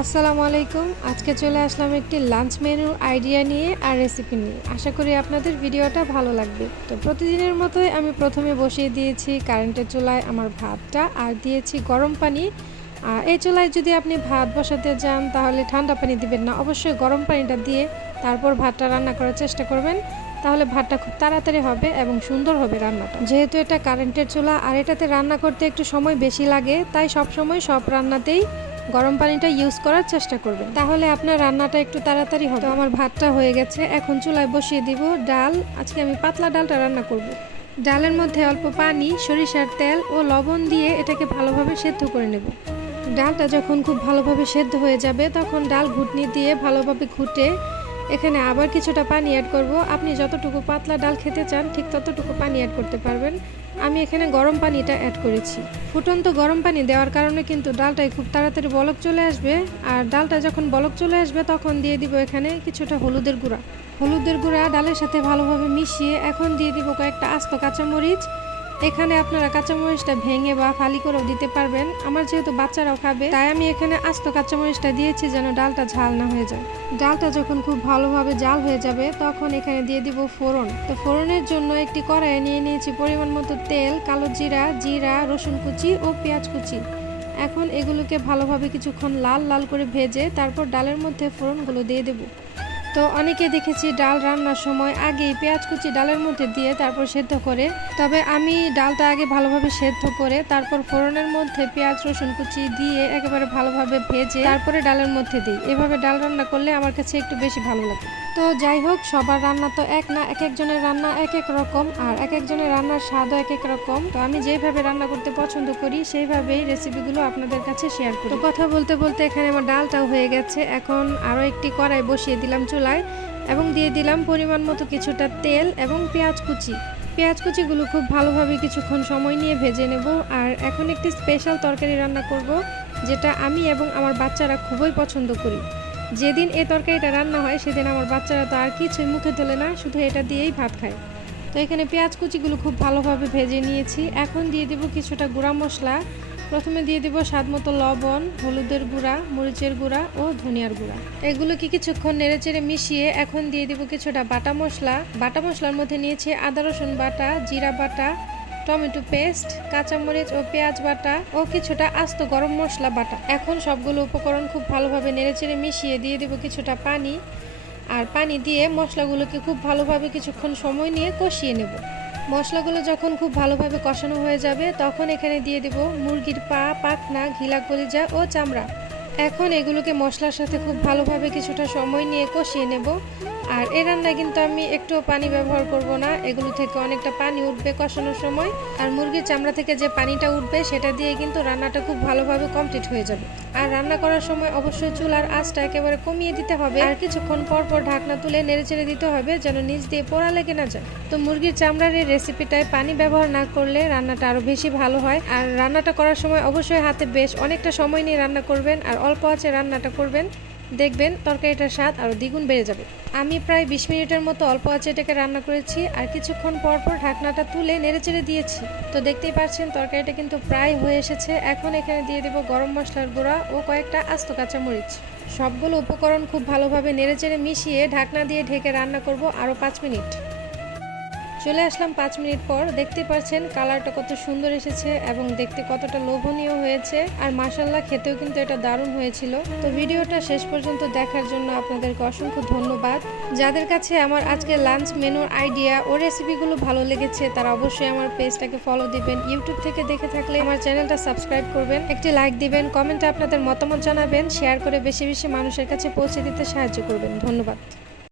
আসসালামু আলাইকুম। আজকে চলে আসলাম একটি লাঞ্চ মেনুর আইডিয়া নিয়ে আর রেসিপি নিয়ে। আশা করি আপনাদের ভিডিওটা ভালো লাগবে। তো প্রতিদিনের মতোই আমি প্রথমে বসিয়ে দিয়েছি কারেন্টের চুলায় আমার ভাতটা আর দিয়েছি গরম পানি। আর এই চুলায় যদি আপনি ভাত বসাতে যান তাহলে ঠান্ডা পানি দিবেন না। অবশ্যই গরম পানিটা দিয়ে তারপর ভাতটা রান্না করার চেষ্টা করবেন। তাহলে ভাতটা খুব তাড়াতাড়ি হবে এবং সুন্দর হবে রান্নাটা। যেহেতু এটা কারেন্টের চুলা আর এটাতে রান্না করতে একটু সময় বেশি লাগে, তাই সব সময় সব রান্নাতেই গরম পানিটা ইউজ করার চেষ্টা করবেন। তাহলে আপনার রান্নাটা একটু তাড়াতাড়ি হবে। আমার ভাতটা হয়ে গেছে। এখন চুলায় বসিয়ে দিব ডাল। আজকে আমি পাতলা ডালটা রান্না করব। ডালের মধ্যে অল্প পানি, সরিষার তেল ও লবণ দিয়ে এটাকে ভালোভাবে সেদ্ধ করে নেব। ডালটা যখন খুব ভালোভাবে সেদ্ধ হয়ে যাবে, তখন ডাল ঘুটনি দিয়ে ভালোভাবে ঘুটে এখানে আবার কিছুটা পানি অ্যাড করব। আপনি যতটুকু পাতলা ডাল খেতে চান, ঠিক ততটুকু পানি অ্যাড করতে পারবেন। আমি এখানে গরম পানিটা অ্যাড করেছি। ফুটন্ত গরম পানি দেওয়ার কারণে কিন্তু ডালটায় খুব তাড়াতাড়ি বলক চলে আসবে। আর ডালটা যখন বলক চলে আসবে, তখন দিয়ে দিব এখানে কিছুটা হলুদের গুঁড়া। হলুদের গুঁড়া ডালের সাথে ভালোভাবে মিশিয়ে এখন দিয়ে দিব কয়েকটা আস্ত কাঁচামরিচ। এখানে আপনারা কাঁচামরিচটা ভেঙে বা ফালি করেও দিতে পারবেন। আমার যেহেতু বাচ্চারাও খাবে, তাই আমি এখানে আস্ত কাঁচামরিচটা দিয়েছি যেন ডালটা ঝাল না হয়ে যায়। ডালটা যখন খুব ভালোভাবে জাল হয়ে যাবে, তখন এখানে দিয়ে দিব ফোড়ন। তো ফোড়নের জন্য একটি কড়াইয়ে নিয়ে নিয়েছি পরিমাণ মতো তেল, কালো জিরা জিরা, রসুন কুচি ও পেঁয়াজ কুচি। এখন এগুলোকে ভালোভাবে কিছুক্ষণ লাল লাল করে ভেজে তারপর ডালের মধ্যে ফোড়নগুলো দিয়ে দেবো। তো অনেকে দেখেছি ডাল রান্নার সময় আগেই পেঁয়াজ কুচি ডালের মধ্যে দিয়ে তারপর সেদ্ধ করে। তবে আমি ডালটা আগে ভালোভাবে সেদ্ধ করে, তারপর ফোড়নের মধ্যে পেঁয়াজ, রসুন কুচি দিয়ে একেবারে ভালোভাবে ভেজে তারপরে ডালের মধ্যে দিই। এভাবে ডাল রান্না করলে আমার কাছে একটু বেশি ভালো লাগে। তো যাই হোক, সবার রান্না তো এক না, এক একজনের রান্না এক এক রকম, আর এক একজনের রান্নার স্বাদও এক এক রকম। তো আমি যেভাবে রান্না করতে পছন্দ করি, সেইভাবেই রেসিপিগুলো আপনাদের কাছে শেয়ার করি। তো কথা বলতে বলতে এখানে আমার ডালটাও হয়ে গেছে। এখন আরও একটি কড়াই বসিয়ে দিলাম চুলায় এবং দিয়ে দিলাম পরিমাণ মতো কিছুটা তেল এবং পেঁয়াজ কুচি। পেঁয়াজ কুচিগুলো খুব ভালোভাবে কিছুক্ষণ সময় নিয়ে ভেজে নেব। আর এখন একটি স্পেশাল তরকারি রান্না করব, যেটা আমি এবং আমার বাচ্চারা খুবই পছন্দ করি। যেদিন এই তরকারিটা রান্না হয়, সেদিন আমার বাচ্চারা তো আর কিছুই মুখে তোলে না, শুধু এটা দিয়েই ভাত খায়। তো এখানে পেঁয়াজ কুচিগুলো খুব ভালোভাবে ভেজে নিয়েছি। এখন দিয়ে দিব কিছুটা গুঁড়া মশলা প্রথমে দিয়ে দিব স্বাদ মতো লবণ, হলুদের গুঁড়া, মরিচের গুঁড়া ও ধনিয়ার গুঁড়া। এগুলোকে কিছুক্ষণ নেড়েচেড়ে মিশিয়ে এখন দিয়ে দিব কিছুটা বাটা মশলা। বাটা মশলার মধ্যে নিয়েছি আদা, রসুন বাটা, জিরা বাটা, টমেটো পেস্ট, কাঁচামরিচ ও পেঁয়াজ বাটা ও কিছুটা আস্ত গরম মশলা বাটা। এখন সবগুলো উপকরণ খুব ভালোভাবে নেড়েচেড়ে মিশিয়ে দিয়ে দেবো কিছুটা পানি। আর পানি দিয়ে মশলাগুলোকে খুব ভালোভাবে কিছুক্ষণ সময় নিয়ে কষিয়ে নেব। মশলাগুলো যখন খুব ভালোভাবে কষানো হয়ে যাবে, তখন এখানে দিয়ে দেব মুরগির পা, পাখনা ঘিলা কলিজা ও চামড়া। এখন এগুলোকে মশলার সাথে খুব ভালোভাবে কিছুটা সময় নিয়ে কষিয়ে নেব। আর এই রান্নায় কিন্তু আমি একটুও পানি ব্যবহার করব না। এগুলো থেকে অনেকটা পানি উঠবে কষানোর সময়। আর মুরগির চামড়া থেকে যে পানিটা উঠবে, সেটা দিয়ে কিন্তু রান্নাটা খুব ভালোভাবে কমপ্লিট হয়ে যাবে। আর রান্না করার সময় অবশ্যই চুলার আঁচটা একেবারে কমিয়ে দিতে হবে। আর কিছুক্ষণ পর পর ঢাকনা তুলে নেড়ে চেড়ে দিতে হবে, যেন নিচ দিয়ে পোড়া লেগে না যায়। তো মুরগির চামড়ার এই রেসিপিটায় পানি ব্যবহার না করলে রান্নাটা আরও বেশি ভালো হয়। আর রান্নাটা করার সময় অবশ্যই হাতে বেশ অনেকটা সময় নিয়ে রান্না করবেন। আর অল্প আছে রান্নাটা করবেন। দেখবেন তরকারিটার স্বাদ আরও দ্বিগুণ বেড়ে যাবে। আমি প্রায় বিশ মিনিটের মতো অল্প আছে এটাকে রান্না করেছি আর কিছুক্ষণ পর পর ঢাকনাটা তুলে নেড়েচেড়ে দিয়েছি। তো দেখতেই পাচ্ছেন তরকারিটা কিন্তু প্রায় হয়ে এসেছে। এখন এখানে দিয়ে দেবো গরম মশলার গুঁড়া ও কয়েকটা আস্ত কাঁচামরিচ। সবগুলো উপকরণ খুব ভালোভাবে নেড়েচেড়ে মিশিয়ে ঢাকনা দিয়ে ঢেকে রান্না করব আরও পাঁচ মিনিট। চলে আসলাম পাঁচ মিনিট পর। দেখতে পাচ্ছেন কালারটা কত সুন্দর এসেছে এবং দেখতে কতটা লোভনীয় হয়েছে। আর মাসাল্লাহ খেতেও কিন্তু এটা দারুণ হয়েছিল। তো ভিডিওটা শেষ পর্যন্ত দেখার জন্য আপনাদেরকে অসংখ্য ধন্যবাদ। যাদের কাছে আমার আজকে লাঞ্চ মেনুর আইডিয়া ও রেসিপিগুলো ভালো লেগেছে, তারা অবশ্যই আমার পেজটাকে ফলো দিবেন। ইউটিউব থেকে দেখে থাকলে আমার চ্যানেলটা সাবস্ক্রাইব করবেন। একটি লাইক দিবেন, কমেন্টে আপনাদের মতামত জানাবেন, শেয়ার করে বেশি বেশি মানুষের কাছে পৌঁছে দিতে সাহায্য করবেন। ধন্যবাদ।